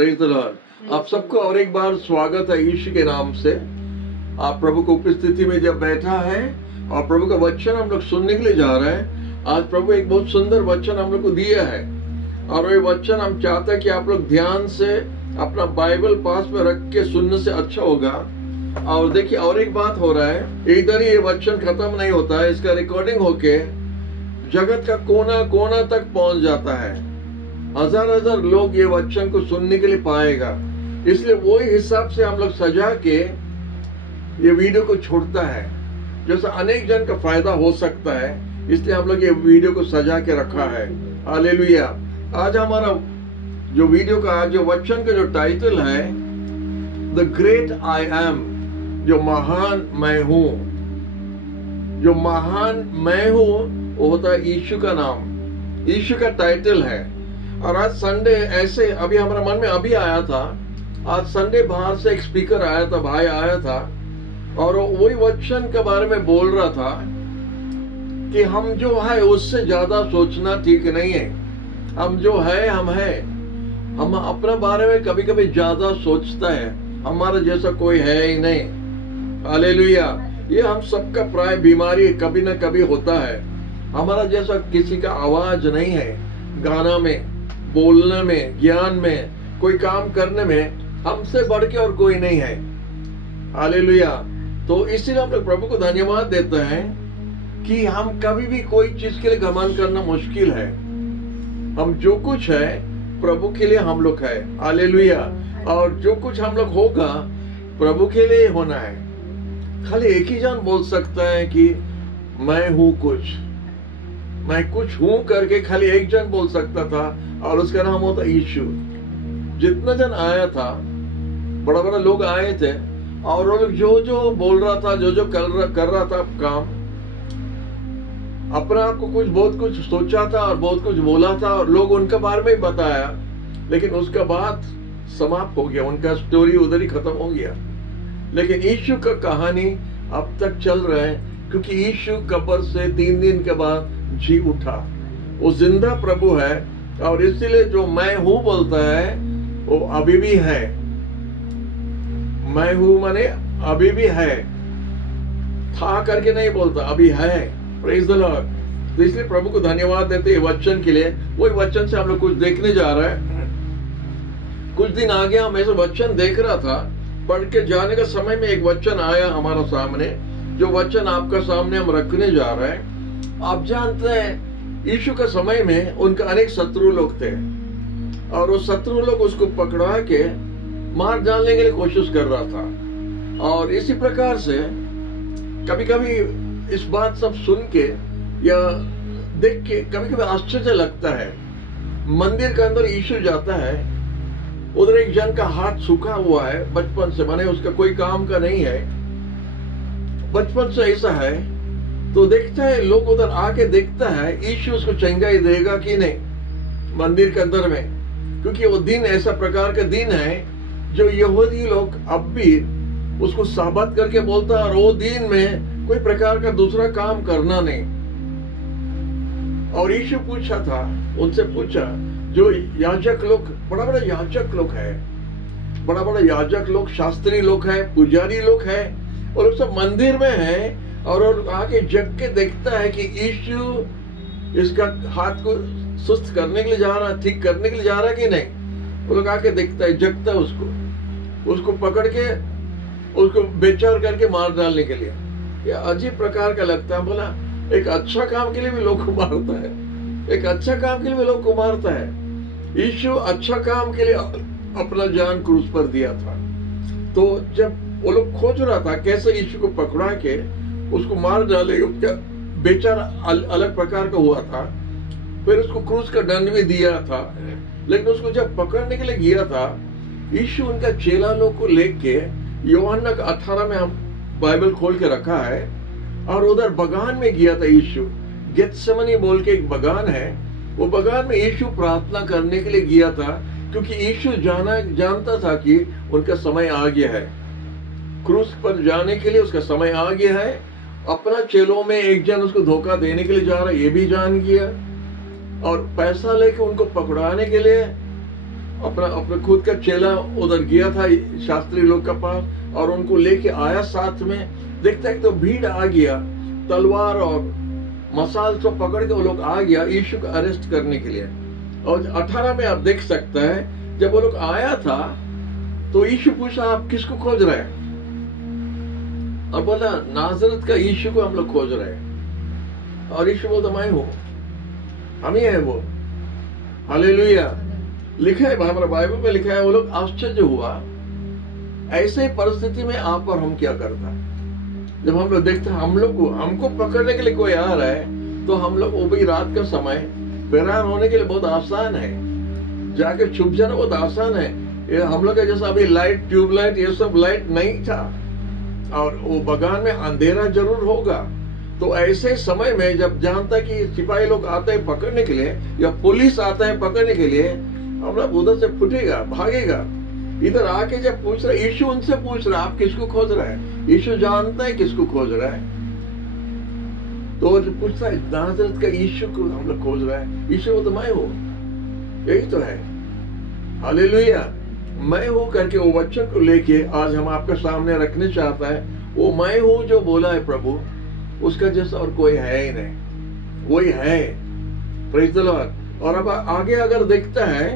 Praise the Lord. आप सबको और एक बार स्वागत है यीशु के नाम से। आप प्रभु की उपस्थिति में जब बैठा है और प्रभु का वचन हम लोग सुनने के लिए जा रहे हैं। आज प्रभु एक बहुत सुंदर वचन हम लोग को दिया है और ये वचन हम चाहते हैं कि आप लोग ध्यान से अपना बाइबल पास में रख के सुनने से अच्छा होगा। और देखिए और एक बात हो रहा है, इधर ये वचन खत्म नहीं होता है, इसका रिकॉर्डिंग होके जगत का कोना कोना तक पहुंच जाता है। हजार लोग ये वचन को सुनने के लिए पाएगा, इसलिए वही हिसाब से हम लोग सजा के ये वीडियो को छोड़ता है, जैसा अनेक जन का फायदा हो सकता है, इसलिए हम लोग ये वीडियो को सजा के रखा है। हालेलुया। आज हमारा जो वीडियो का जो वचन का जो टाइटल है द ग्रेट आई एम, जो महान मैं हूं। जो महान मैं हूं वो होता है यीशु का नाम, यीशु का टाइटल है। और आज संडे ऐसे अभी हमारा मन में अभी आया था, आज संडे बाहर से एक स्पीकर आया था, भाई आया था और वही वचन के बारे में बोल रहा था कि हम जो है उससे ज्यादा सोचना ठीक नहीं है। हम जो है हम अपने बारे में कभी कभी ज्यादा सोचता है, हमारा जैसा कोई है ही नहीं। हालेलुया। ये हम सबका प्राय बीमारी कभी ना कभी होता है। हमारा जैसा किसी का आवाज नहीं है, गाना में, बोलने में, ज्ञान में, कोई काम करने में हमसे बढ़ के और कोई नहीं है। हालेलुया। तो इसीलिए हम लोग प्रभु को धन्यवाद देते हैं कि हम कभी भी कोई चीज के लिए घमंड करना मुश्किल है। हम जो कुछ है प्रभु के लिए हम लोग है। हालेलुया। और जो कुछ हम लोग होगा प्रभु के लिए होना है। खाली एक ही जन बोल सकता है कि मैं हूं कुछ, मैं कुछ हूं करके खाली एक जन बोल सकता था और उसका नाम होता यीशु। जितना जन आया था, बड़ा बड़ा लोग आए थे और वो लोग जो जो बोल रहा था, जो जो कर रहा था काम, अपने आप को बहुत कुछ सोचा था और बहुत कुछ बोला था और लोग उनके बारे में ही बताया, लेकिन उसका बाद समाप्त हो गया, उनका स्टोरी उधर ही खत्म हो गया। लेकिन यीशु का कहानी अब तक चल रहा है, क्योंकि यीशु कब्र से 3 दिन के बाद जी उठा। वो जिंदा प्रभु है और इसीलिए जो मैं हूं बोलता है वो अभी भी है। मैं हूं माने अभी भी है, था करके नहीं बोलता, अभी है। Praise the Lord. तो इसलिए प्रभु को धन्यवाद देते हैं वचन के लिए। वही वचन से हम लोग कुछ देखने जा रहे हैं। कुछ दिन आगे हम ऐसे वचन देख रहा था, पढ़ के जाने का समय में एक वचन आया हमारा सामने, जो वचन आपका सामने हम रखने जा रहे हैं। आप जानते हैं यीशु के समय में उनका अनेक शत्रु लोग थे और वो शत्रु लोग उसको पकड़ा के मार डालने के लिए कोशिश कर रहा था। और इसी प्रकार से कभी कभी इस बात सब सुन के या देख के कभी कभी आश्चर्य लगता है। मंदिर के अंदर यीशु जाता है, उधर एक जन का हाथ सूखा हुआ है बचपन से, माने उसका कोई काम का नहीं है, बचपन से ऐसा है। तो देखता है, लोग उधर आके देखता है यीशु उसको चंगाई देगा कि नहीं मंदिर के अंदर में, क्योंकि वो दिन ऐसा प्रकार का दिन है जो यहूदी लोग अब भी उसको साबित करके बोलता है और वो दिन में कोई प्रकार का दूसरा काम करना नहीं। और यीशु पूछा था, उनसे पूछा, जो याजक लोग, बड़ा बड़ा याजक लोग है, बड़ा बड़ा याजक लोग, शास्त्री लोग है, पुजारी लोग है, और लोग सब मंदिर में है और आके जग के देखता है कि यीशु इसका हाथ को सुस्त करने के लिए जा रहा, ठीक करने के लिए जा रहा कि नहीं। वो लोग आके देखता है, जगता है, उसको पकड़ के उसको बेचार करके मार डालने के लिए। ये अजीब प्रकार का लगता है। बोला एक अच्छा काम के लिए भी लोग को मारता है, एक अच्छा काम के लिए भी लोग को मारता है। यीशु अच्छा काम के लिए अपना जान क्रूस पर दिया था। तो जब वो लोग खोज रहा था कैसे यीशु को पकड़ा के उसको मार डाले, उसका बेचारा अलग प्रकार का हुआ था, फिर उसको क्रूस का दंड भी दिया था। लेकिन उसको जब पकड़ने के लिए गया था, यीशु उनका चेला लोग को लेके, यूहन्ना 18 में हम बाइबल खोल के रखा है, और उधर बगान में गया था यीशु। गेत्सेमनी बोल के एक बगान है, वो बगान में यीशु प्रार्थना करने के लिए गया था, क्योंकि यीशु जानता था कि उनका समय आ गया है, क्रूस पर जाने के लिए उसका समय आ गया है। अपना चेलों में एक जन उसको धोखा देने के लिए जा रहा है, ये भी जान गया, और पैसा लेके उनको पकड़ाने के लिए अपना खुद का चेला उधर गया था शास्त्री लोग के पास, और उनको लेके आया साथ में। देखता है तो भीड़ आ गया, तलवार और मसाल सब पकड़ के वो लोग आ गया यीशु को अरेस्ट करने के लिए। और 18 में आप देख सकते हैं, जब वो लोग आया था तो यीशु पूछा, आप किसको खोज रहे हैं? और बोला, नाजरत का यीशु को हम लोग खोज रहे हैं। और यीशु बोलता, मैं हूं, हम ही है वो। हालेलुया। लिखा है हमारा बाइबल में, लिखा है वो लोग आश्चर्य हुआ, ऐसे परिस्थिति में आप और हम क्या करता। जब हम लोग देखते हैं हम लोग को, हमको पकड़ने के लिए कोई आ रहा है, तो हम लोग वो भी रात का समय फरार होने के लिए बहुत आसान है, जाके छुप जाना बहुत आसान है। ये हम लोग का जैसा अभी लाइट, ट्यूबलाइट, ये सब लाइट नहीं था, और वो बगान में अंधेरा जरूर होगा। तो ऐसे समय में जब जानता कि सिपाही लोग आते हैं पकड़ने के लिए, या पुलिस आता है पकड़ने के लिए, हम लोग उधर से फुटेगा, भागेगा। इधर आके जब पूछ रहा है, यीशु उनसे पूछ रहा है, आप किसको खोज रहे हैं? यीशु जानता है किसको खोज रहा है। तो वो पूछता है, नाजरत का यीशु को हम लोग खोज रहा है। यीशु वो तो मैं हूं, यही तो है। हालेलुया। मैं हूं करके वो वचन को लेके आज हम आपके सामने रखने चाहता है। वो मैं हूं जो बोला है प्रभु, उसका जैसा और कोई है ही नहीं, वही है। Praise the Lord. और अब आगे अगर देखता है,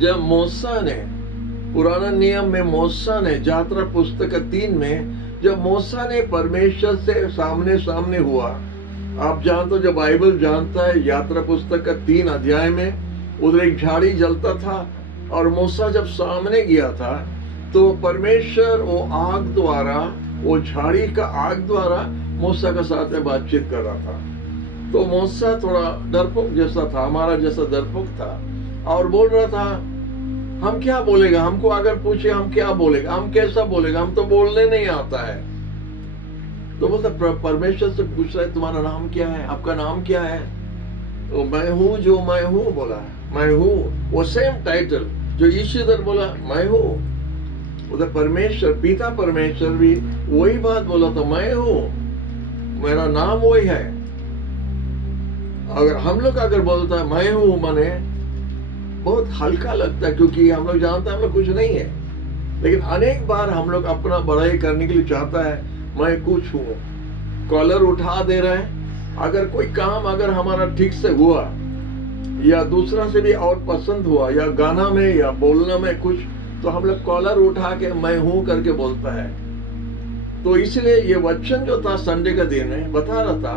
जब मूसा ने, पुराना नियम में मूसा ने, यात्रा पुस्तक 3 में, जब मूसा ने परमेश्वर से सामने सामने हुआ, आप जानते हो, जो बाइबल जानता है, यात्रा पुस्तक 3 अध्याय में उधर एक झाड़ी जलता था, और मूसा जब सामने गया था तो परमेश्वर वो आग द्वारा, वो झाड़ी का आग द्वारा मूसा के साथ में बातचीत कर रहा था। तो मूसा थोड़ा डरपोक जैसा था, हमारा जैसा डरपोक था, और बोल रहा था, हम क्या बोलेगा, हमको अगर पूछे हम क्या बोलेगा, हम कैसा बोलेगा, हम तो बोलने नहीं आता है। तो बोलता परमेश्वर से पूछ रहा है, तुम्हारा नाम क्या है, आपका नाम क्या है? तो मैं हूं जो मैं हूं बोला, मैं हूं। वो सेम टाइटल जो यीशु इधर बोला, मैं हूं, उधर परमेश्वर, पिता परमेश्वर भी वही बात बोला था, मैं हूं, मेरा नाम वही है। अगर हम लोग अगर बोलता है मैं हूं, माने बहुत हल्का लगता है, क्योंकि हम लोग जानते हैं हम लोग कुछ नहीं है। लेकिन अनेक बार हम लोग अपना बड़ाई करने के लिए चाहता है, मैं कुछ हूं, कॉलर उठा दे रहे हैं। अगर कोई काम अगर हमारा ठीक से हुआ, या दूसरा से भी और पसंद हुआ, या गाना में या बोलना में कुछ, तो हम लोग कॉलर उठा के मैं हूं करके बोलता है। तो इसलिए ये वचन जो था संडे का दिन में बता रहा था,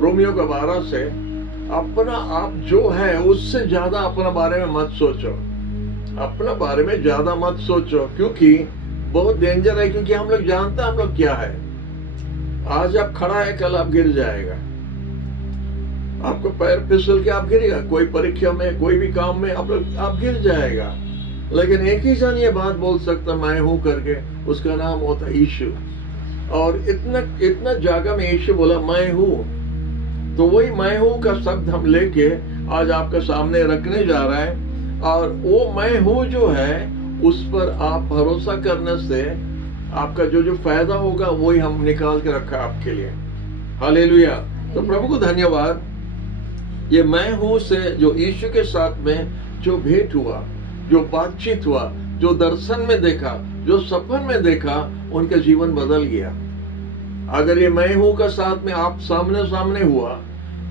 रोमियो का 12 से, अपना आप जो है उससे ज्यादा अपना बारे में मत सोचो, अपना बारे में ज्यादा मत सोचो, क्योंकि बहुत डेंजर है। क्योंकि हम लोग जानते हैं हम लोग क्या है। आज आप खड़ा है, कल आप गिर जाएगा, आपको पैर फिसल के आप गिरेगा, कोई परीक्षा में, कोई भी काम में आप गिर जाएगा। लेकिन एक ही जन ये बात बोल सकता मैं हूं करके, उसका नाम होता है यीशु। और इतना जगह में यीशु बोला मैं हूं, तो वही मैं हूं का शब्द हम लेके आज आपके सामने रखने जा रहे हैं। और वो मैं हूं जो है, उस पर आप भरोसा करने से आपका जो फायदा होगा वही हम निकाल के रखा आपके लिए। हालेलुया। तो प्रभु को धन्यवाद। ये मैं हूं से जो यीशु के साथ में जो भेंट हुआ, जो बातचीत हुआ, जो दर्शन में देखा, जो सपन में देखा, उनका जीवन बदल गया। अगर ये मैं हूं का साथ में आप सामने सामने हुआ,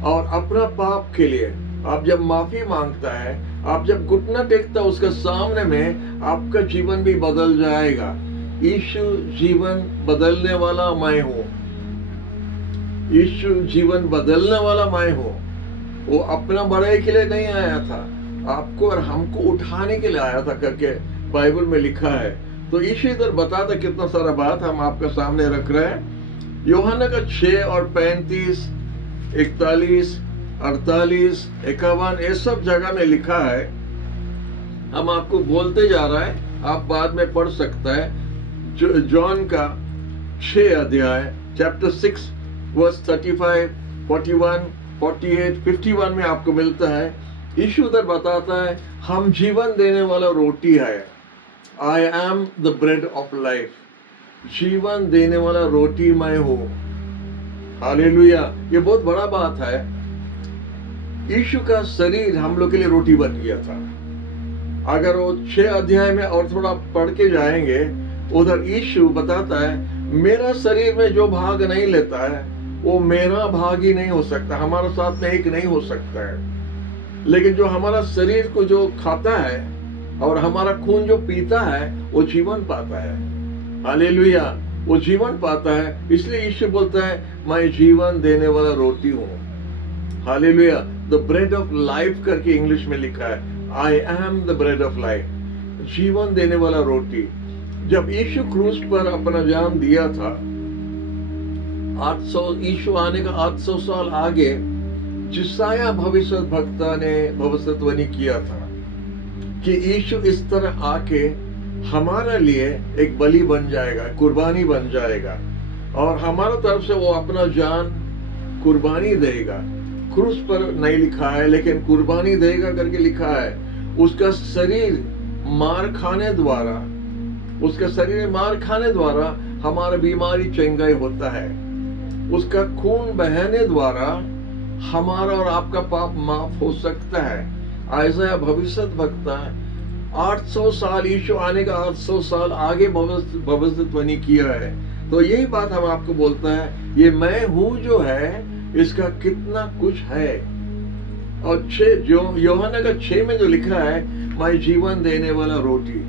और अपना पाप के लिए आप जब माफी मांगता है, आप जब घुटना टेकता उसके सामने में, आपका जीवन भी बदल जाएगा। यीशु जीवन बदलने वाला मैं हूं, यीशु जीवन बदलने वाला मैं हूं। वो अपना बड़ाई के लिए नहीं आया था, आपको और हमको उठाने के लिए आया था करके बाइबल में लिखा है। तो यीशु इधर बताता, कितना सारा बात हम आपके सामने रख रहे हैं। यूहन्ना का 6 और 35, 41, 48, 51, ये सब जगह में लिखा है। हम आपको बोलते जा रहा है, आप बाद में पढ़ सकता है। जॉन का 6 अध्याय, चैप्टर 6 वर्स 35, 41, 48, 51 में आपको मिलता है। यीशु उधर बताता है, हम जीवन देने वाला रोटी है। I am the bread of life. जीवन देने वाला रोटी मैं हूं। हालेलुया। ये बहुत बड़ा बात है। यीशु का शरीर हम लोग के लिए रोटी बन गया था। अगर वो 6 अध्याय में और थोड़ा पढ़ के जाएंगे, उधर यीशु बताता है मेरा शरीर में जो भाग नहीं लेता है वो मेरा भाग ही नहीं हो सकता, हमारा साथ में एक नहीं हो सकता है। लेकिन जो हमारा शरीर को जो खाता है और हमारा खून जो पीता है वो जीवन पाता है। हालेलुया, वो जीवन पाता है। इसलिए यीशु बोलता है मैं जीवन देने वाला रोटी हूँ। Hallelujah, the bread of life करके इंग्लिश में लिखा है, I am the bread of life, जीवन देने वाला रोटी। जब यीशु क्रूस पर अपना जान दिया था, 800 यीशु आने का 800 साल आगे जिसाया भविष्य भक्ता ने भविष्यवाणी किया था कि यीशु इस तरह आके हमारे लिए एक बलि बन जाएगा, कुर्बानी बन जाएगा, और हमारा तरफ से वो अपना जान कुर्बानी देगा। क्रूस पर नहीं लिखा है लेकिन कुर्बानी देगा करके लिखा है। उसका शरीर मार खाने द्वारा, उसका शरीर मार खाने द्वारा हमारा बीमारी चंगाई होता है। उसका खून बहने द्वारा हमारा और आपका पाप माफ हो सकता है। आयसाया भविष्य वक्ता 800 साल, यीशु आने का 800 साल आगे भविष्यवाणी किया है। तो यही बात हम आपको बोलता है, ये मैं हूं जो है इसका कितना कुछ है। और 6 जो यूहन्ना का 6 में जो लिखा है मैं जीवन देने वाला रोटी,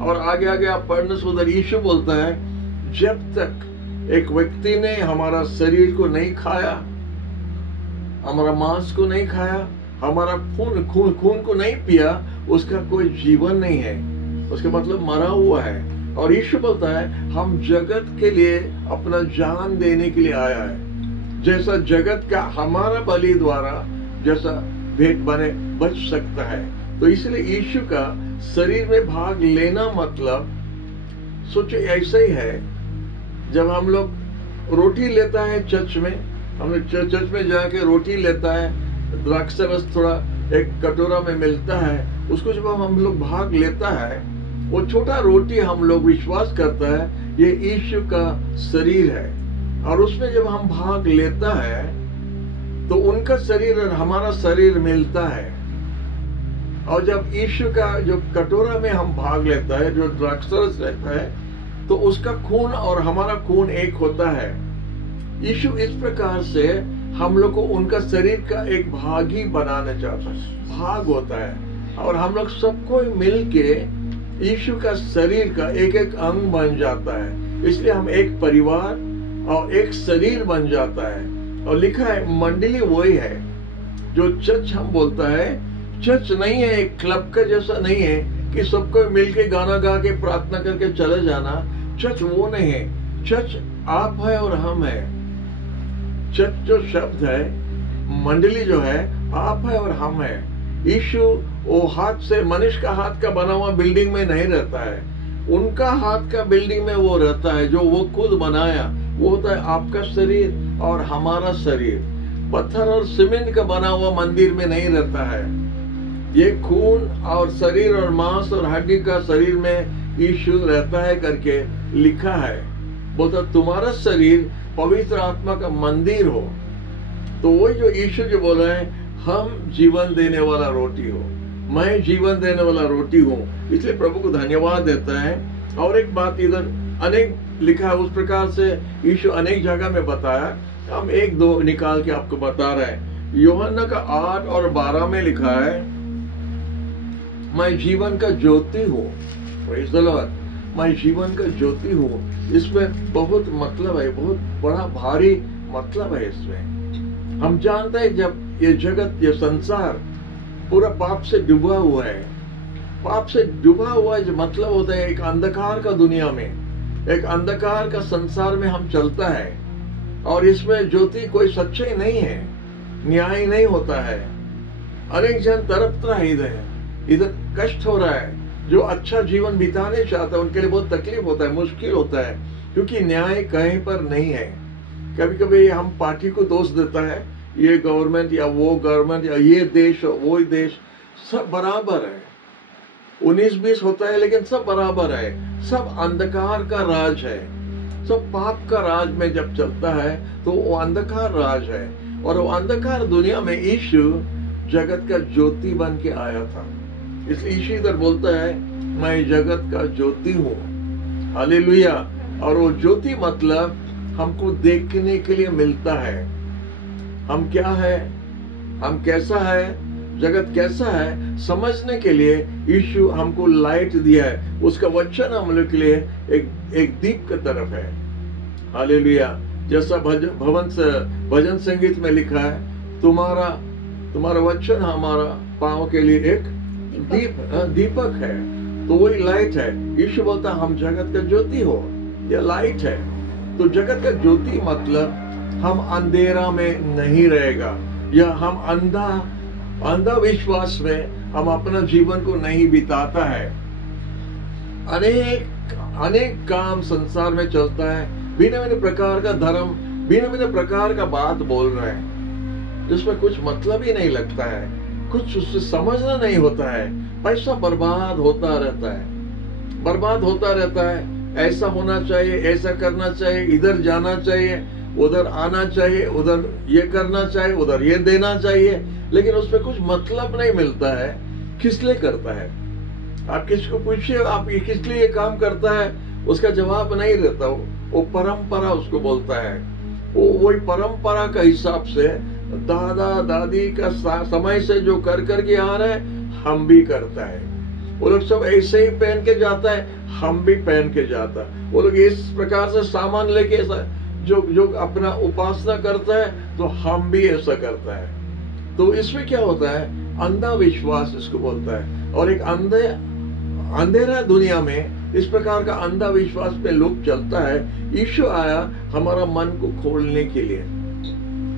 और आगे आगे आप पढ़ने से उधर यीशु बोलता है जब तक एक व्यक्ति ने हमारा शरीर को नहीं खाया, हमारा मांस को नहीं खाया, हमारा खून को नहीं पिया, उसका कोई जीवन नहीं है, उसका मतलब मरा हुआ है। और यीशु बोलता है हम जगत के लिए अपना जान देने के लिए आया है। जैसा जगत का हमारा बलि द्वारा जैसा भेंट बने बच सकता है। तो इसलिए यीशु का शरीर में भाग लेना मतलब सोचो ऐसा ही है। जब हम लोग रोटी लेता है चर्च में, हम लोग चर्च में जाके रोटी लेता है, द्राक्ष रस थोड़ा एक कटोरा में मिलता है, उसको जब हम लोग भाग लेता है, वो छोटा रोटी हम लोग विश्वास करता है ये यीशु का शरीर है। और उसमें जब हम भाग लेता है तो उनका शरीर और हमारा शरीर मिलता है। और जब यीशु का जो कटोरा में हम भाग लेता है, जो द्राक्षरस रहता है, तो उसका खून और हमारा खून एक होता है। यीशु इस प्रकार से हम लोग को उनका शरीर का एक भाग ही बनाना चाहता है, भाग होता है। और हम लोग सबको मिल के यीशु का शरीर का एक एक अंग बन जाता है। इसलिए हम एक परिवार और एक शरीर बन जाता है। और लिखा है मंडली वही है जो चर्च हम बोलता है। चर्च नहीं है एक क्लब का जैसा, नहीं है कि सबको मिलके गाना गा के प्रार्थना करके चले जाना। चर्च वो नहीं है। चर्च आप है और हम है। चर्च जो शब्द है, मंडली जो है, आप है और हम है। यीशु वो हाथ से, मनुष्य का हाथ का बना हुआ बिल्डिंग में नहीं रहता है, उनका हाथ का बिल्डिंग में वो रहता है जो वो खुद बनाया। वो होता है आपका शरीर और हमारा शरीर। पत्थर और सीमेंट का बना हुआ मंदिर में नहीं रहता है। ये खून और शरीर और मांस और हड्डी का शरीर में यीशु रहता है करके लिखा है। बोलता तुम्हारा शरीर पवित्र आत्मा का मंदिर हो। तो वही जो यीशु जो बोल रहे हैं, हम जीवन देने वाला रोटी हो, मैं जीवन देने वाला रोटी हूँ। इसलिए प्रभु को धन्यवाद देता है। और एक बात इधर अनेक लिखा है, उस प्रकार से यीशु अनेक जगह में बताया। हम एक दो निकाल के आपको बता रहे हैं। यूहन्ना का 8 और 12 में लिखा है मैं जीवन का ज्योति हूँ। प्रेज़ द लॉर्ड, मैं जीवन का ज्योति हूँ। इसमें बहुत मतलब है, बहुत बड़ा भारी मतलब है इसमें। हम जानते हैं जब ये जगत, ये संसार पूरा पाप से डूबा हुआ है, पाप से डूबा हुआ है, जो मतलब होता है एक अंधकार का दुनिया में, एक अंधकार का संसार में हम चलता है। और इसमें ज्योति कोई सच्चाई नहीं है, न्याय नहीं होता है। अनेक जन तड़प रहे इधर कष्ट हो रहा है। जो अच्छा जीवन बिताने चाहता है उनके लिए बहुत तकलीफ होता है, मुश्किल होता है, क्योंकि न्याय कहीं पर नहीं है। कभी कभी हम पार्टी को दोष देता है, ये गवर्नमेंट या वो गवर्नमेंट या ये देश वो देश, सब बराबर है। 19-20 होता है लेकिन सब बराबर है। सब अंधकार का राज है, सब पाप का राज में जब चलता है तो वो अंधकार राज है। और वो अंधकार दुनिया में यीशु जगत का ज्योति बन के आया था। इसलिए यीशु इधर बोलता है मैं जगत का ज्योति हूँ। हालेलुया। और वो ज्योति मतलब हमको देखने के लिए मिलता है, हम क्या है, हम कैसा है, जगत कैसा है, समझने के लिए यीशु हमको लाइट दिया है। उसका वचन हम लोग के लिए एक दीप की तरफ है। हालेलुया। जैसा भजन संगीत में लिखा है, तुम्हारा वचन हमारा पांव के लिए एक दीपक है। तो वही लाइट है। यीशु बोलता हम जगत का ज्योति हो, यह लाइट है। तो जगत का ज्योति मतलब हम अंधेरा में नहीं रहेगा, या हम अंधा विश्वास में हम अपना जीवन को नहीं बिताता है। अनेक काम संसार में चलता है, भिन्न भिन्न प्रकार का धर्म, भिन्न भिन्न प्रकार का बात बोल रहे हैं, जिसमें कुछ मतलब ही नहीं लगता है, कुछ उससे समझना नहीं होता है। पैसा बर्बाद होता रहता है। ऐसा होना चाहिए, ऐसा करना चाहिए, इधर जाना चाहिए, उधर आना चाहिए, उधर ये करना चाहिए, उधर ये देना चाहिए, लेकिन उसमें कुछ मतलब नहीं मिलता है। किस लिए करता है? आप किसको पूछिए, आप ये किस लिए ये काम करता है, उसका जवाब नहीं रहता। वो परंपरा उसको बोलता है। वो वही परंपरा का हिसाब से दादा दादी का समय से जो कर के आ रहे हैं, हम भी करता है। वो लोग सब ऐसे ही पहन के जाता है, हम भी पहन के जाता है। वो लोग इस प्रकार से सामान लेके जो अपना उपासना करता है, तो हम भी ऐसा करता है। तो इसमें क्या होता है? अंधा विश्वास इसको बोलता है। और एक अंधेरा दुनिया में इस प्रकार का अंधा विश्वास पे लोग चलता है। यीशु आया हमारा मन को खोलने के लिए।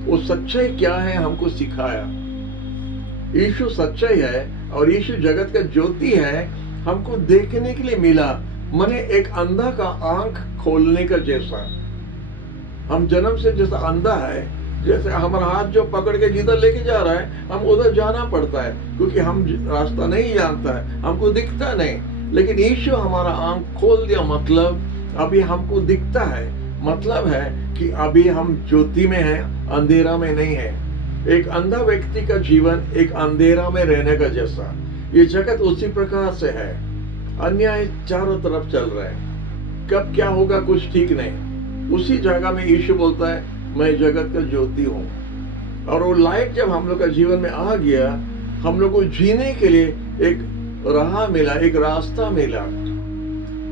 वो सच्चाई क्या है हमको सिखाया। यीशु सच्चाई है और यीशु जगत का ज्योति है, हमको देखने के लिए मिला। माने एक अंधा का आंख खोलने का जैसा। हम जन्म से जैसा अंधा है, जैसे हमारा हाथ जो पकड़ के जिधर लेके जा रहा है, हम उधर जाना पड़ता है, क्योंकि हम रास्ता नहीं जानता है, हमको दिखता नहीं। लेकिन यीशु हमारा आंख खोल दिया, मतलब अभी हमको दिखता है। मतलब है कि अभी हम ज्योति में हैं, अंधेरा में नहीं है। एक अंधा व्यक्ति का जीवन एक अंधेरा में रहने का जैसा। ये जगत उसी प्रकार से है, अन्याय चारों तरफ चल रहा है, कब क्या होगा कुछ ठीक नहीं। उसी जगह में यीशु बोलता है मैं जगत का ज्योति हूँ। और वो लाइट जब हम लोग का जीवन में आ गया, हम लोग को जीने के लिए एक राह मिला, एक रास्ता मिला,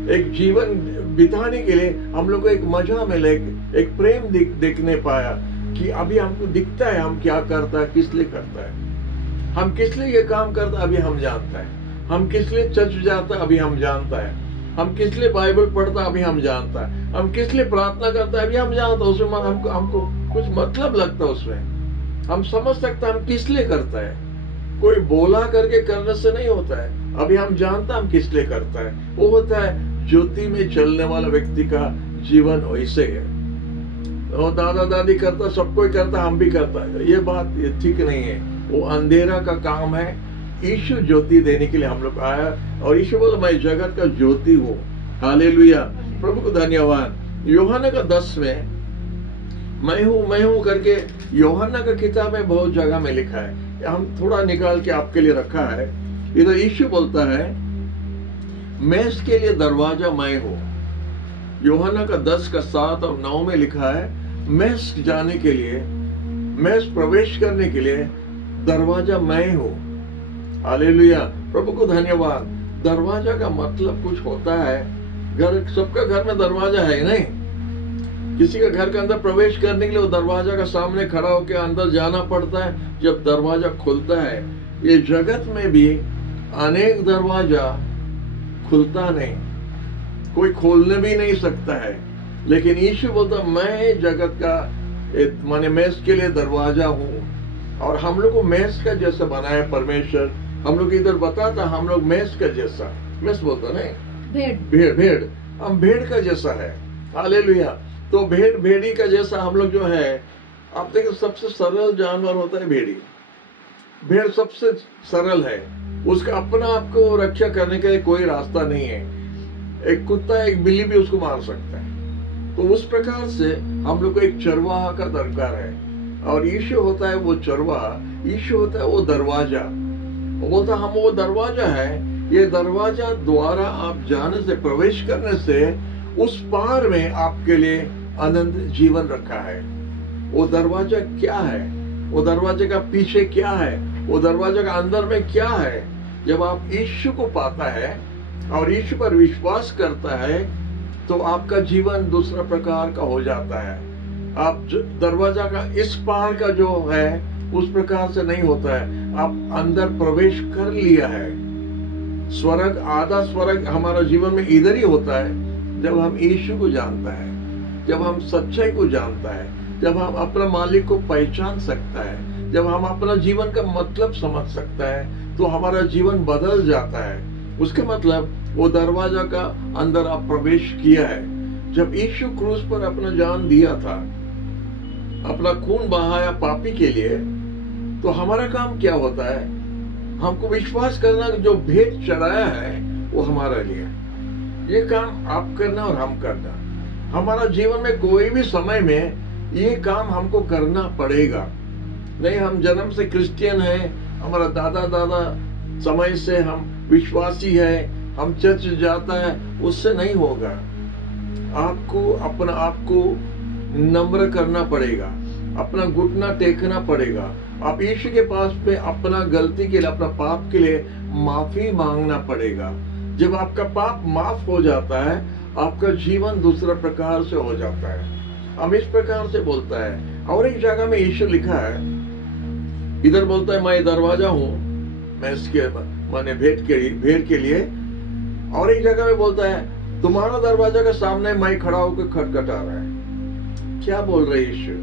एक जीवन बिताने के लिए हम लोग को एक मजा मिला, एक प्रेम देखने पाया कि अभी हमको दिखता है हम क्या करता है, किस लिए करता है, हम किस लिए ये काम करता है, अभी हम जानता है। हम किस लिए चर्च जाता है, अभी हम जानता है। हम किस लिए बाइबल पढ़ता है, अभी हम जानता है। हम किस लिए प्रार्थना करता है, अभी हम जानता है। उसमें हमको कुछ मतलब लगता है, उसमें हम समझ सकते हैं हम किस लिए करता है। कोई बोला करके करने से नहीं होता है, अभी हम जानता हम किस लिए करता है। वो होता है ज्योति में चलने वाला व्यक्ति का जीवन वैसे है। वो दादा दादी करता, सब कोई करता, हम भी करता है, ये बात ये ठीक नहीं है। वो अंधेरा का काम है। यीशु ज्योति देने के लिए हम लोग आया, और यीशु बोला मैं जगत का ज्योति हूँ। हालेलुया, प्रभु को धन्यवाद। यूहन्ना का 10 में मैं हूँ करके यूहन्ना का किताब में बहुत जगह में लिखा है, हम थोड़ा निकाल के आपके लिए रखा है। इधर यीशु बोलता है मैं इसके लिए दरवाजा मैं हूँ। यूहन्ना का 10 का 7 और 9 में लिखा है मैं जाने के लिए, मैं प्रवेश करने के लिए दरवाजा मैं हूँ। हालेलुया, प्रभु को धन्यवाद। दरवाजा का मतलब कुछ होता है। घर, सबका घर में दरवाजा है नहीं। किसी का घर के अंदर प्रवेश करने के लिए वो दरवाजा का सामने खड़ा होकर अंदर जाना पड़ता है, जब दरवाजा खुलता है। ये जगत में भी अनेक दरवाजा खुलता नहीं, कोई खोलने भी नहीं सकता है। लेकिन यीशु बोलता मैं जगत का माने मैं इसके लिए दरवाजा हूँ। और हम लोग को मेष का जैसा बनाया परमेश्वर। हम लोग इधर बताता हम लोग मेष का जैसा, मेष बोलता नहीं, भेड़ हम भेड़ का जैसा है। हालेलुया। तो भेड़ी का जैसा हम लोग जो है, आप देखो सबसे सरल जानवर होता है भेड़ी। भेड़ सबसे सरल है, उसका अपना आपको रक्षा करने के लिए कोई रास्ता नहीं है। एक कुत्ता एक बिल्ली भी उसको मार सकता है। तो उस प्रकार से हम लोग को एक चरवाहा का दरकार है, और यीशु होता है वो चरवाहा, यीशु होता है वो दरवाजा। वो बोलता हम वो दरवाजा है, ये दरवाजा द्वारा आप जाने से, प्रवेश करने से उस पार में आपके लिए अनंत जीवन रखा है। वो दरवाजा क्या है, वो दरवाजे का पीछे क्या है, वो दरवाजे का अंदर में क्या है। जब आप यीशु को पाता है और यीशु पर विश्वास करता है तो आपका जीवन दूसरा प्रकार का हो जाता है। आप दरवाजा का इस पार का जो है उस प्रकार से नहीं होता है, आप अंदर प्रवेश कर लिया है। स्वर्ग, आधा स्वर्ग हमारा जीवन में इधर ही होता है जब हम यीशु को जानता है, जब हम सच्चाई को जानता है, जब हम अपना मालिक को पहचान सकता है, जब हम अपना जीवन का मतलब समझ सकता है तो हमारा जीवन बदल जाता है। उसका मतलब वो दरवाजा का अंदर आप प्रवेश किया है। जब यीशु क्रूस पर अपना जान दिया था, अपना खून बहाया पापी के लिए, तो हमारा काम क्या होता है? हमको विश्वास करना जो भेंट चढ़ाया है वो हमारा लिए, ये काम आप करना और हम करना। हमारा जीवन में कोई भी समय में ये काम हमको करना पड़ेगा। नहीं हम जन्म से क्रिश्चियन है, हमारा दादा दादा समय से हम विश्वासी है, हम चर्च जाता है, उससे नहीं होगा। आपको अपना आप को नम्र करना पड़ेगा, अपना घुटना टेकना पड़ेगा। आप यीशु के पास में अपना गलती के लिए, अपना पाप के लिए माफी मांगना पड़ेगा। जब आपका पाप माफ हो जाता है, आपका जीवन दूसरा प्रकार से हो जाता है। हम इस प्रकार से बोलता है। और एक जगह में यीशु लिखा है, इधर बोलता है मैं दरवाजा हूं, मैं इसके माने भेंट के लिए। और एक जगह में बोलता है तुम्हारा दरवाजा के सामने मैं खड़ा होकर खटखटा रहा है। क्या बोल रहे यीशु?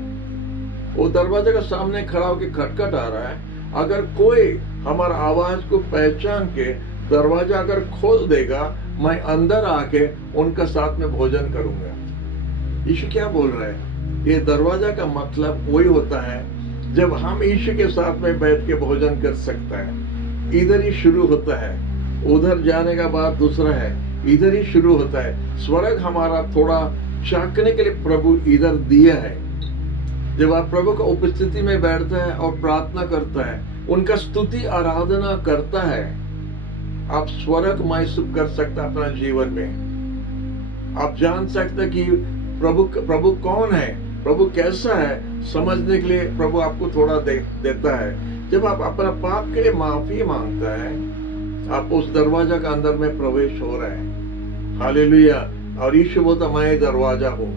वो दरवाजे के सामने खड़ा होकर खटखटा रहा है। अगर कोई हमारा आवाज को पहचान के दरवाजा अगर खोल देगा, मैं अंदर आके उनका साथ में भोजन करूंगा। यीशु क्या बोल रहा है? ये दरवाजा का मतलब वही होता है जब हम यीशु के साथ में बैठ के भोजन कर सकता है। इधर ही शुरू होता है, उधर जाने का बाद दूसरा है, इधर ही शुरू होता है। स्वर्ग हमारा थोड़ा चाकने के लिए प्रभु इधर दिया है। जब आप प्रभु का उपस्थिति में बैठता है और प्रार्थना करता है, उनका स्तुति आराधना करता है, आप स्वर्ग महसूस कर सकते अपना जीवन में। आप जान सकते कि प्रभु कौन है, प्रभु कैसा है, समझने के लिए प्रभु आपको थोड़ा देता है। जब आप अपना पाप के लिए माफी मांगता है, आप उस दरवाजा का अंदर में प्रवेश हो रहे हैं। हालेलुया। और यीशु बोलता मैं दरवाजा हूँ।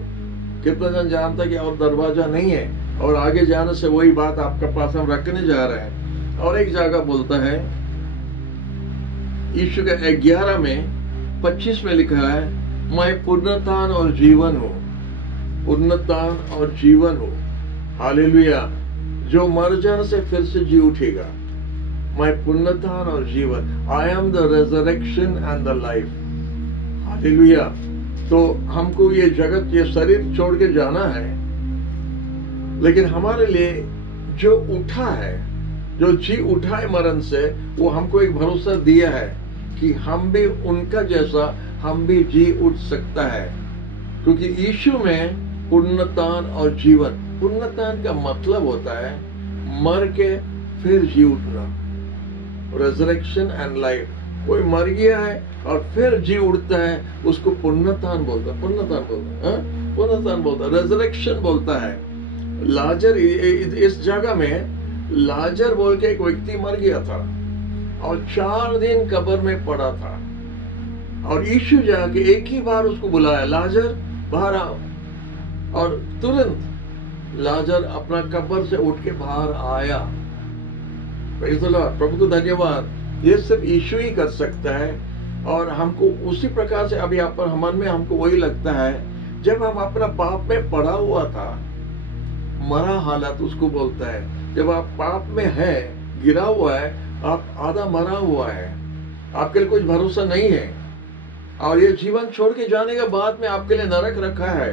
कितना जन जानता कि और दरवाजा नहीं है, और आगे जाने से वही बात आपका पास हम रखने जा रहे हैं। और एक जगह बोलता है, यीशु के 11:25 में लिखा है, मैं पुनरुत्थान और जीवन हूँ, पुनरुत्थान और जीवन हूँ। हालेलुया। जो मर जाने से फिर से जी उठेगा, मैं पुनरुत्थान और जीवन, I am the resurrection and the life. Hallelujah. तो हमको ये जगत, ये शरीर छोड़ के जाना है, लेकिन हमारे लिए जो उठा है, जो जी उठा है मरण से, वो हमको एक भरोसा दिया है कि हम भी उनका जैसा हम भी जी उठ सकता है। क्योंकि यीशु में पुनरुत्थान और जीवन, पुनरुत्थान का मतलब होता है मर के फिर जी उठना, रेजरेक्शन एंड लाइफ। कोई मर गया है और फिर जी उठता है, उसको पुनरुत्थान बोलता है, पुनरुत्थान बोलता है, रेजरेक्शन बोलता है। लाजर, इस जगह में लाजर बोल के एक व्यक्ति मर गया था और 4 दिन कब्र में पड़ा था, और यीशु जाके एक ही बार उसको बुलाया, लाजर बाहर आओ, और तुरंत लाजर अपना कब्र से उठ के बाहर आया। प्रभु को धन्यवाद। ये सिर्फ यीशु ही कर सकता है। और हमको उसी प्रकार से अभी आप पर मन में हमको वही लगता है, जब हम अपना पाप में पड़ा हुआ था, मरा हालत उसको बोलता है। जब आप पाप में है, गिरा हुआ है, आप आधा मरा हुआ है, आपके लिए कुछ भरोसा नहीं है, और ये जीवन छोड़ के जाने के बाद में आपके लिए नरक रखा है,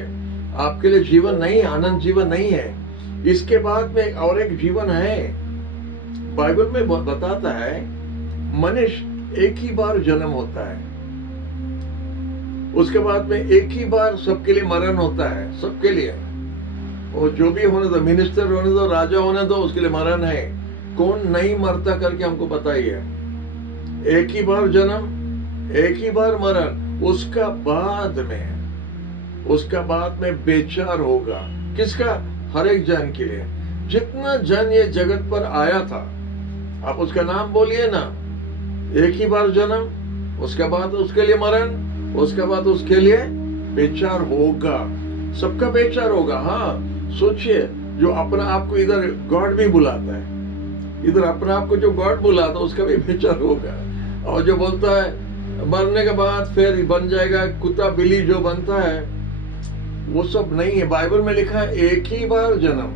आपके लिए जीवन नहीं है, आनंद जीवन नहीं है। इसके बाद में और एक जीवन है। बाइबल में बताता है मनुष्य एक ही बार जन्म होता है, उसके बाद में एक ही बार सबके लिए मरण होता है, सबके लिए। और जो भी होने दो, मिनिस्टर होने दो, राजा होने दो, उसके लिए मरण है। कौन नहीं मरता करके हमको बताइए। एक ही बार जन्म, एक ही बार मरण, उसका बाद में बेचार होगा। किसका? हर एक जन के लिए। जितना जन ये जगत पर आया था, आप उसका नाम बोलिए ना। एक ही बार जन्म, उसके बाद उसके लिए मरण, उसके बाद उसके लिए बेचार होगा। सबका बेचार होगा। हाँ, सोचिए, जो अपना आपको इधर गॉड भी बुलाता है, इधर अपना आपको जो गॉड बुलाता है उसका भी बेचार होगा। और जो बोलता है मरने के बाद फिर बन जाएगा कुत्ता बिल्ली, जो बनता है वो सब नहीं है। बाइबल में लिखा है एक ही बार जन्म,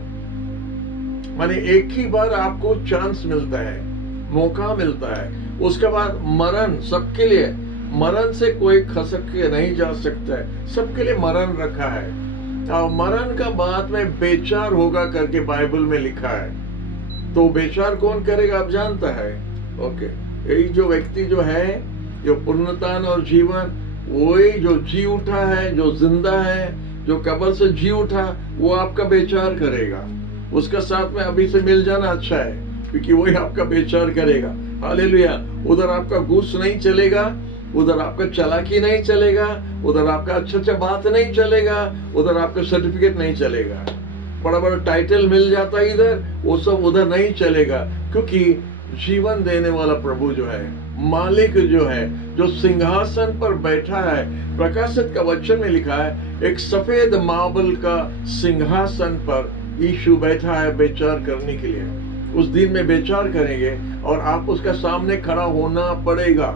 माने एक ही बार आपको चांस मिलता है, मौका मिलता है। उसके बाद मरण सबके लिए। मरण से कोई खसक के नहीं जा सकता है, सबके लिए मरण रखा है। और मरण का बाद में बेचार होगा करके बाइबल में लिखा है। तो बेचार कौन करेगा आप जानता है? ओके, यही जो व्यक्ति जो है, जो पुनरुत्थान और जीवन, वही जो जी उठा है, जो जिंदा है, जो कब्र से जी उठा, वो आपका बेचार करेगा। उसका साथ में अभी से मिल जाना अच्छा है, क्योंकि वही आपका बेचार करेगा। हालेलुया। उधर आपका घूस नहीं चलेगा, उधर आपका चालाकी नहीं चलेगा, उधर आपका अच्छा बात नहीं चलेगा, उधर आपका सर्टिफिकेट नहीं चलेगा, बड़ा बड़ा टाइटल मिल जाता है इधर, वो सब उधर नहीं चलेगा। क्योंकि जीवन देने वाला प्रभु जो है, मालिक जो है, जो सिंहासन पर बैठा है, प्रकाशित का वचन में लिखा है एक सफेद मार्बल का सिंहासन पर यीशु बैठा है बेचार करने के लिए। उस दिन में बेचार करेंगे और आप उसका सामने खड़ा होना पड़ेगा।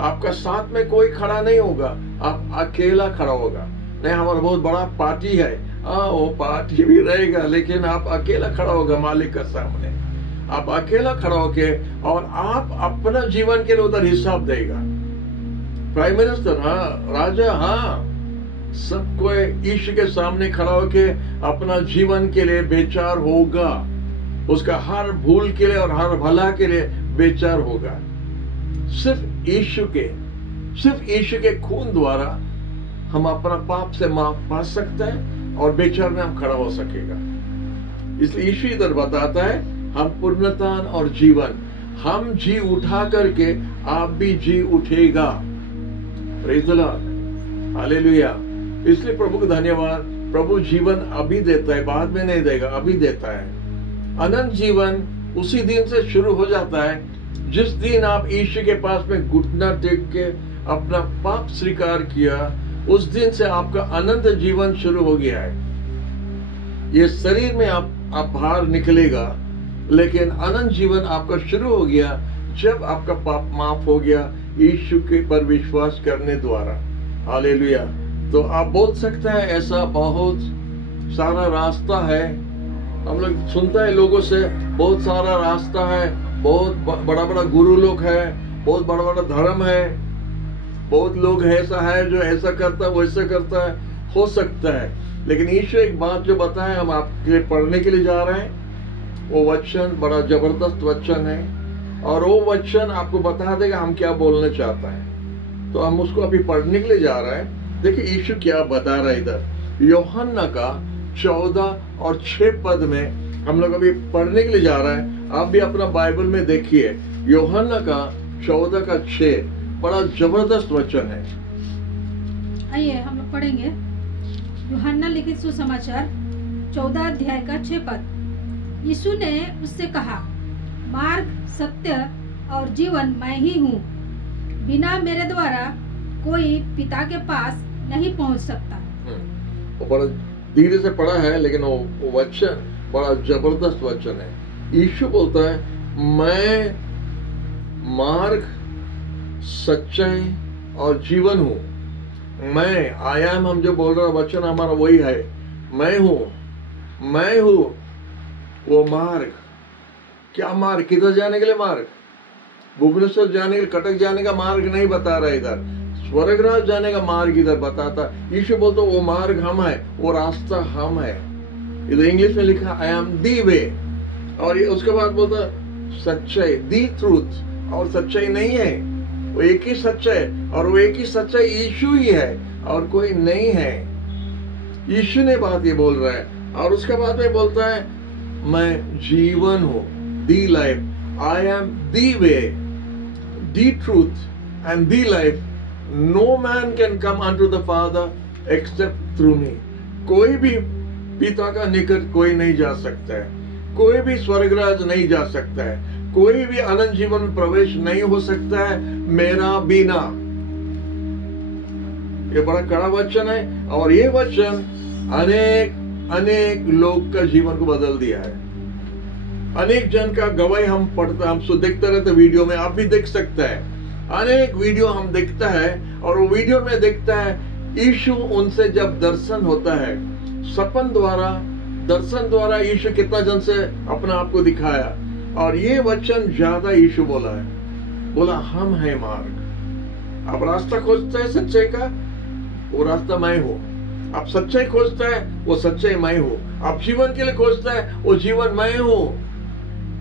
आपका साथ में कोई खड़ा नहीं होगा, आप अकेला खड़ा होगा। नहीं, हमारा बहुत बड़ा पार्टी है, वो पार्टी भी रहेगा, लेकिन आप अकेला खड़ा होगा मालिक के सामने। आप अकेला खड़ा होके और आप अपना जीवन के लिए उधर हिसाब देगा। प्राइम मिनिस्टर, हाँ, राजा, हाँ, सबको ईश्वर के सामने खड़ा होके अपना जीवन के लिए बेचार होगा। उसका हर भूल के लिए और हर भला के लिए बेचार होगा। सिर्फ ईश्वर के खून द्वारा हम अपना पाप से माफ पा सकते हैं और बेचार में हम खड़ा हो सकेगा। इसलिए ईश्वर इधर बताता है हम पुनरुत्थान और जीवन, हम जी उठा करके आप भी जी उठेगा। Praise the Lord, hallelujah. इसलिए प्रभु को धन्यवाद। प्रभु जीवन अभी देता है, बाद में नहीं देगा, अभी देता है। अनंत जीवन उसी दिन से शुरू हो जाता है जिस दिन आप ईश्वर के पास में घुटना टेक के अपना पाप स्वीकार किया। उस दिन से आपका अनंत जीवन शुरू हो गया है। ये शरीर में आप बाहर निकलेगा, लेकिन अनंत जीवन आपका शुरू हो गया जब आपका पाप माफ हो गया यीशु के पर विश्वास करने द्वारा। हालेलुया। तो आप बोल सकते हैं ऐसा बहुत सारा रास्ता है। हम लोग सुनता है लोगों से, बहुत सारा रास्ता है, बहुत बड़ा बड़ा गुरु लोग है, बहुत बड़ा बड़ा धर्म है, बहुत लोग ऐसा है जो ऐसा करता है, वैसा करता है। हो सकता है, लेकिन ईश्वर एक बात जो बताया हम आपके लिए पढ़ने के लिए जा रहे हैं, वो वचन बड़ा जबरदस्त वचन है और वो वचन आपको बता देगा हम क्या बोलना चाहता है। तो हम उसको अभी पढ़ने के लिए जा रहे हैं। देखिए यीशु क्या बता रहा है इधर। यूहन्ना का 14 और 6 पद में हम लोग अभी पढ़ने के लिए जा रहे हैं। आप भी अपना बाइबल में देखिए, यूहन्ना का 14 का 6 बड़ा जबरदस्त वचन है। आइए हम लोग पढ़ेंगे यूहन्ना लिखित सुसमाचार 14 अध्याय का 6 पद। यीशु ने उससे कहा, मार्ग, सत्य और जीवन मैं ही हूँ। बिना मेरे द्वारा कोई पिता के पास नहीं पहुँच सकता। वो बड़ा धीरे से पढ़ा है, लेकिन वो वचन बड़ा जबरदस्त वचन है। यीशु बोलता है, मैं मार्ग, सच्चाई और जीवन हूँ। मैं आयाम, हम जो बोल रहे वचन हमारा वही है। मैं हूँ वो मार्ग। क्या मार्ग? किधर जाने के लिए मार्ग? भुवनेश्वर जाने के लिए, कटक जाने का मार्ग नहीं बता रहा इधर, स्वर्गराज जाने का मार्ग इधर बताता। यीशु बोलता वो मार्ग हम है, वो रास्ता हम है। इधर इंग्लिश में लिखा आई एम दी वे, और उसके बाद बोलता सच्चाई, दी ट्रूथ। और सच्चाई नहीं है, वो एक ही सच्चाई, और वो एक ही सच्चाई यीशु ही है और कोई नहीं है। यीशु ने बात ये बोल रहा है। और उसके बाद में बोलता है मैं जीवन हूँ, the life, I am the way. the truth and the life. No man can come unto the Father except through me. कोई भी पिता का निकट कोई नहीं जा सकता है, कोई भी स्वर्गराज नहीं जा सकता है, कोई भी अनंत जीवन में प्रवेश नहीं हो सकता है मेरा बिना। ये बड़ा कड़ा वचन है और ये वचन अनेक लोग का जीवन को बदल दिया है। अनेक जन का गवाही हम पढ़ते, हम देखते रहते वीडियो में, आप भी देख सकते हैं। अनेक वीडियो हम देखता है और वो वीडियो में देखता है यीशु उनसे जब दर्शन होता है, सपन द्वारा, दर्शन द्वारा यीशु कितना जन से अपना आप को दिखाया। और ये वचन ज्यादा यीशु बोला है, बोला हम है मार्ग। आप रास्ता खोजते हैं सच्चाई का, वो रास्ता मैं हूं। आप सच्चाई खोजता है, वो सच्चाई मैं हूं। आप जीवन के लिए खोजता है, वो जीवन मैं हूं।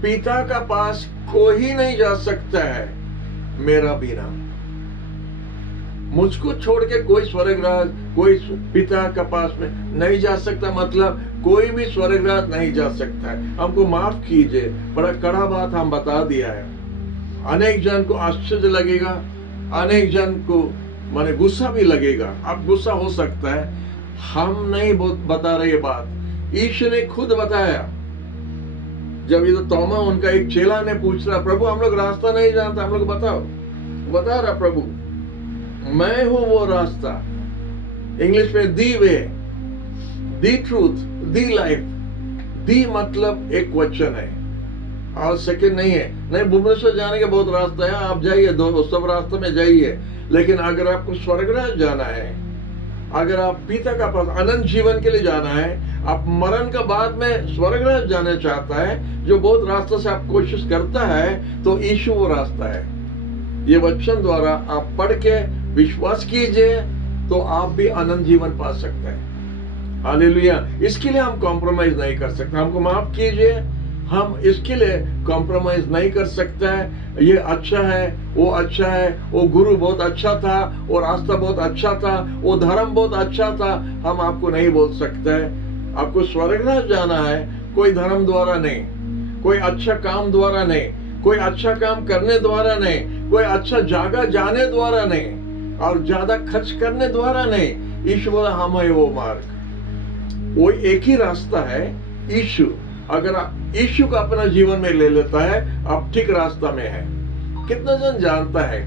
पिता का पास कोई नहीं जा सकता है मेरा बिना। मुझको छोड़ के कोई स्वर्गराज, कोई पिता का पास में नहीं जा सकता, मतलब कोई भी स्वर्गराज नहीं जा सकता है। हमको माफ कीजिए, बड़ा कड़ा बात हम बता दिया है। अनेक जन को आश्चर्य लगेगा, अनेक जन को माने गुस्सा भी लगेगा। अब गुस्सा हो सकता है, हम नहीं बता रहे ये बात, ईश्वर ने खुद बताया। जब ये तो तोमा उनका एक चेला ने पूछ रहा, प्रभु हम लोग रास्ता नहीं जानता, हम लोग बताओ। बता रहा प्रभु मैं हूं वो रास्ता, इंग्लिश में दी वे, दी ट्रूथ, दी लाइफ। दी मतलब एक वचन है और सेकंड नहीं है। नहीं, भुवनेश्वर जाने का बहुत रास्ता है, आप जाइए, दो सब रास्ते में जाइए। लेकिन अगर आपको स्वर्गराज जाना है, अगर आप पिता का पास अनंत जीवन के लिए जाना है, आप मरण का बाद में स्वर्गराज जाना चाहता है, जो बहुत रास्ते से आप कोशिश करता है, तो यीशु वो रास्ता है। ये वचन द्वारा आप पढ़ के विश्वास कीजिए तो आप भी अनंत जीवन पा सकते हैं। हालेलुया। इसके लिए हम कॉम्प्रोमाइज नहीं कर सकते। हमको माफ कीजिए, हम इसके लिए कॉम्प्रोमाइज नहीं कर सकते हैं। ये अच्छा है, वो अच्छा है, वो गुरु बहुत अच्छा था, वो रास्ता बहुत अच्छा था, वो धर्म बहुत अच्छा था, हम आपको नहीं बोल सकते हैं। आपको स्वर्गराज जाना है, कोई धर्म द्वारा नहीं, कोई अच्छा काम द्वारा नहीं, कोई अच्छा काम करने द्वारा नहीं, कोई अच्छा जगह जाने द्वारा नहीं, और ज्यादा खर्च करने द्वारा नहीं। यीशु बोला हम है वो मार्ग। वो एक ही रास्ता है, यीशु। अगर यीशु को अपना जीवन में ले लेता है, आप ठीक रास्ता में है। कितना जन जानता है,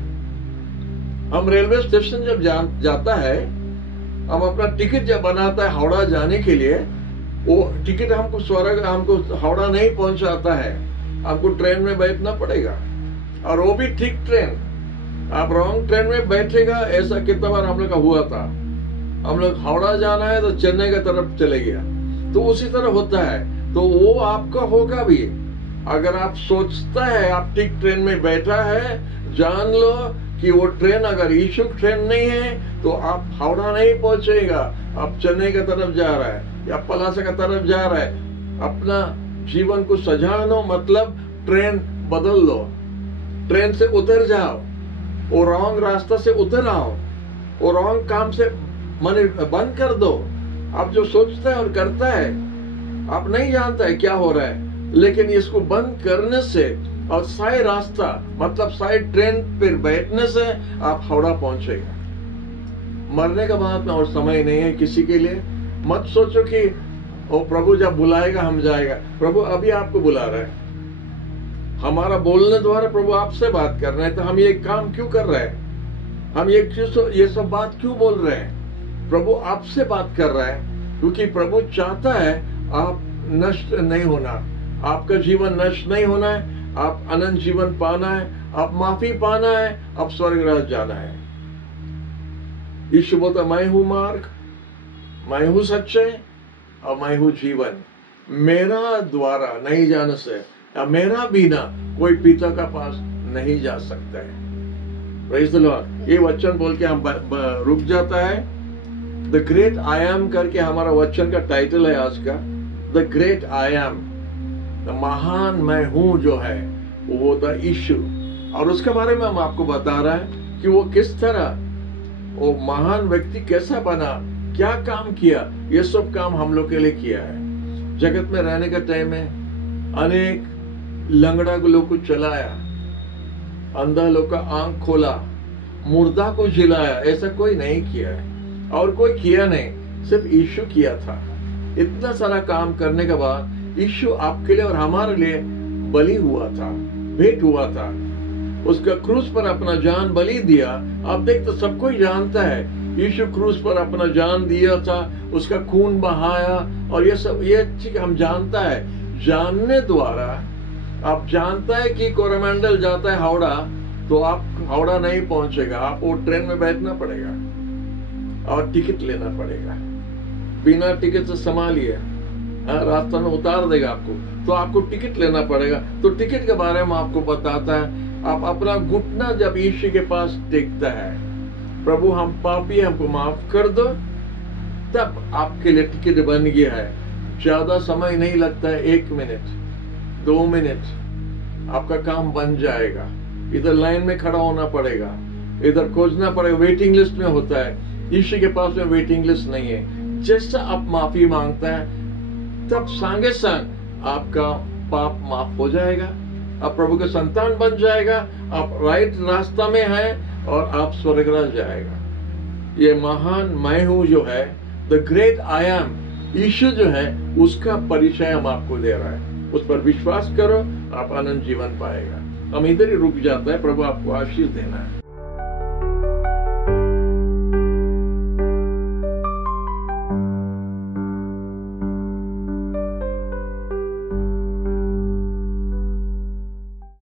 हम रेलवे स्टेशन जब जाता है, हम अपना टिकट जब बनाता है हावड़ा जाने के लिए, वो टिकट हमको हावड़ा नहीं पहुंचाता है, हमको ट्रेन में बैठना पड़ेगा, और वो भी ठीक ट्रेन। आप रॉन्ग ट्रेन में बैठेगा, ऐसा कितना बार हम लोग का हुआ था। हम लोग हावड़ा जाना है तो चेन्नई की तरफ चले गया, तो उसी तरह होता है। तो वो आपका होगा भी। अगर आप सोचता है आप ठीक ट्रेन में बैठा है, जान लो कि वो ट्रेन अगर यीशु ट्रेन नहीं है तो आप हावड़ा नहीं पहुंचेगा, आप चेन्नई की तरफ जा रहा है या पलासा की तरफ जा रहा है। अपना जीवन को सजा लो, मतलब ट्रेन बदल लो, ट्रेन से उतर जाओ, वो रॉन्ग रास्ता से उतर आओ, वो रॉन्ग काम से मन बंद कर दो। आप जो सोचता है और करता है, आप नहीं जानता है क्या हो रहा है, लेकिन इसको बंद करने से और सही रास्ता मतलब सही ट्रेन पर बैठने से आप हावड़ा पहुंचेगा। मरने का बाद में और समय नहीं है किसी के लिए। मत सोचो कि ओ प्रभु जब बुलाएगा हम जाएगा। प्रभु अभी आपको बुला रहा है, हमारा बोलने द्वारा प्रभु आपसे बात कर रहे हैं। तो हम ये काम क्यों कर रहे हैं, हम ये सब बात क्यों बोल रहे हैं? प्रभु आपसे बात कर रहा है, क्योंकि प्रभु चाहता है आप नष्ट नहीं होना, आपका जीवन नष्ट नहीं होना है, आप अनंत जीवन पाना है, आप माफी पाना है, आप स्वर्गराज जाना है। यीशु बोलता मैं हूं मार्ग, मैं हूं सच्चाई और मैं हूं जीवन। मेरा द्वारा नहीं जाने से या मेरा बिना कोई पिता का पास नहीं जा सकता है। Praise the Lord. ये वचन बोल के हम रुक जाता है। द ग्रेट आई एम करके हमारा वचन का टाइटल है आज का, द ग्रेट आई एम। महान मैं हूं जो है वो द यीशु, और उसके बारे में हम आपको बता रहा है कि वो किस तरह, वो महान व्यक्ति कैसा बना, क्या काम किया। ये सब काम हम लोग के लिए किया है। जगत में रहने के टाइम में अनेक लंगड़ा लोग को चलाया, अंधा लोग का आंख खोला, मुर्दा को जिलाया, ऐसा कोई नहीं किया है और कोई किया नहीं, सिर्फ यीशु किया था। इतना सारा काम करने के बाद यीशु आपके लिए और हमारे लिए बलि हुआ था, भेंट हुआ था। उसका क्रूस पर अपना जान बलि दिया। आप देखते सब कोई जानता है यीशु क्रूस पर अपना जान दिया था, उसका खून बहाया और ये सब, ये चीज हम जानता है। जानने द्वारा आप जानता है कि कोरोमंडल जाता है हावड़ा, तो आप हावड़ा नहीं पहुंचेगा, आपको ट्रेन में बैठना पड़ेगा और टिकट लेना पड़ेगा। बिना टिकट से संभालिए, रास्ता में उतार देगा आपको, तो आपको टिकट लेना पड़ेगा। तो टिकट के बारे में आपको बताता है। आप अपना घुटना जब यीशु के पास टेकता है, प्रभु हम पापी, हमको माफ कर दो, तब आपके लिए टिकट बन गया है। ज्यादा समय नहीं लगता है, 1 मिनट 2 मिनट आपका काम बन जाएगा। इधर लाइन में खड़ा होना पड़ेगा, इधर खोजना पड़ेगा, वेटिंग लिस्ट में होता है। यीशु के पास में वेटिंग लिस्ट नहीं है। जैसा आप माफी मांगता है, तब संगे संग आपका पाप माफ हो जाएगा, आप प्रभु के संतान बन जाएगा, आप राइट रास्ता में हैं और आप स्वर्गराज जाएगा। ये महान मैं हूं जो है, द ग्रेट आई एम, यीशु जो है, उसका परिचय हम आपको दे रहा है। उस पर विश्वास करो, आप अनंत जीवन पाएगा। हम इधर ही रुक जाता है। प्रभु आपको आशीष देना है।